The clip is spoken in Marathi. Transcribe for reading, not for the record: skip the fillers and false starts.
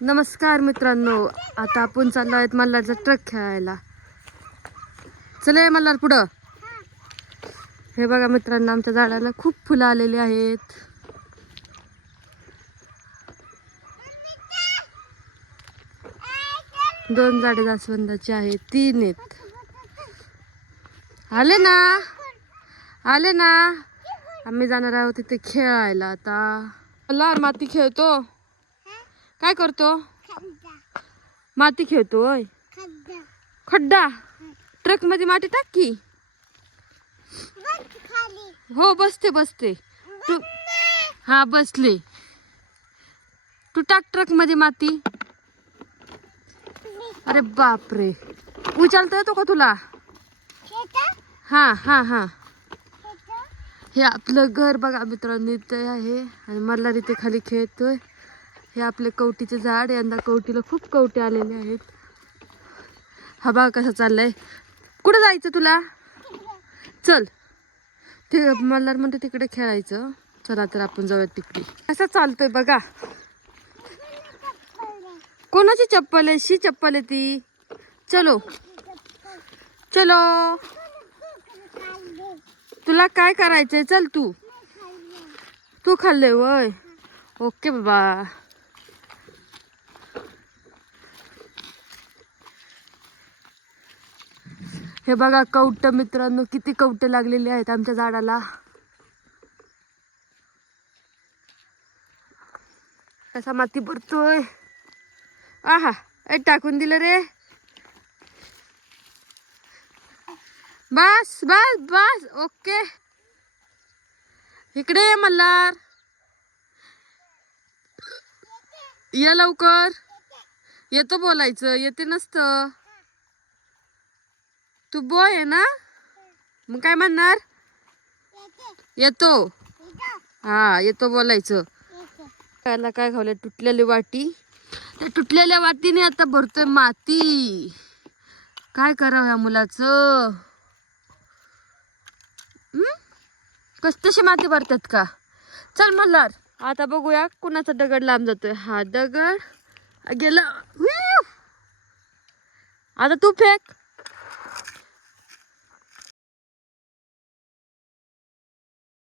नमस्कार मित्रांनो, आता आपण चाललो आहेत मल्हारचा ट्रक खेळायला. चले मल्हार पुढं. हे बघा मित्रांनो, आमच्या झाडाला खूप फुलं आलेली आहेत. दोन झाडे जास्वंदाची आहेत, 3 आहेत. आले ना, आले ना. आम्ही जाणार आहोत तिथे खेळायला. आता मल्हार माती खेळतो. काय करतो? माती खेळतोय. खड्डा ट्रक मध्ये माती टाक की. हो बसते बसते तू. हा बसले. तू टाक ट्रक मध्ये माती. अरे बापरे, उचलता येतो का तुला? हा हा हा. हे आपलं घर बघा मित्रांनो इथे आहे आणि मल्हार इथे खाली खेळतोय. हे आपले कवटीचे झाड. यंदा कवटीला खूप कवटे आलेले आहेत. हा बघा कसं चाललंय. कुठं जायचं तुला? चल ते मल्हार म्हणते तिकडे खेळायचं. चला तर आपण जाऊया तिकडे. कसं चालतोय बघा. कोणाची चप्पल आहे? शी चप्पल आहे ती. चलो चलो, तुला काय करायचंय? चल तू खाल्ले वय. ओके बाबा. हे बघा कवट मित्रांनो, किती कवट लागलेले आहेत आमच्या झाडाला. कसा माती पडतोय. आहा, टाकून दिलं रे. बस बस बस. ओके, इकडे ये मल्हार. ये लवकर. येतो बोलायचं, येते नसतं. तू बॉय आहे ना, मग काय म्हणणार? येतो. हा येतो बोलायचं. त्याला काय खावलं? तुटलेली वाटी. त्या तुटलेल्या वाटीने आता भरतोय माती. काय करावं ह्या मुलाचं? तशी माती भरतात का? चल मल्हार, आता बघूया कुणाचा दगड लांब जातोय. हा दगड गेला. आता तू फेक.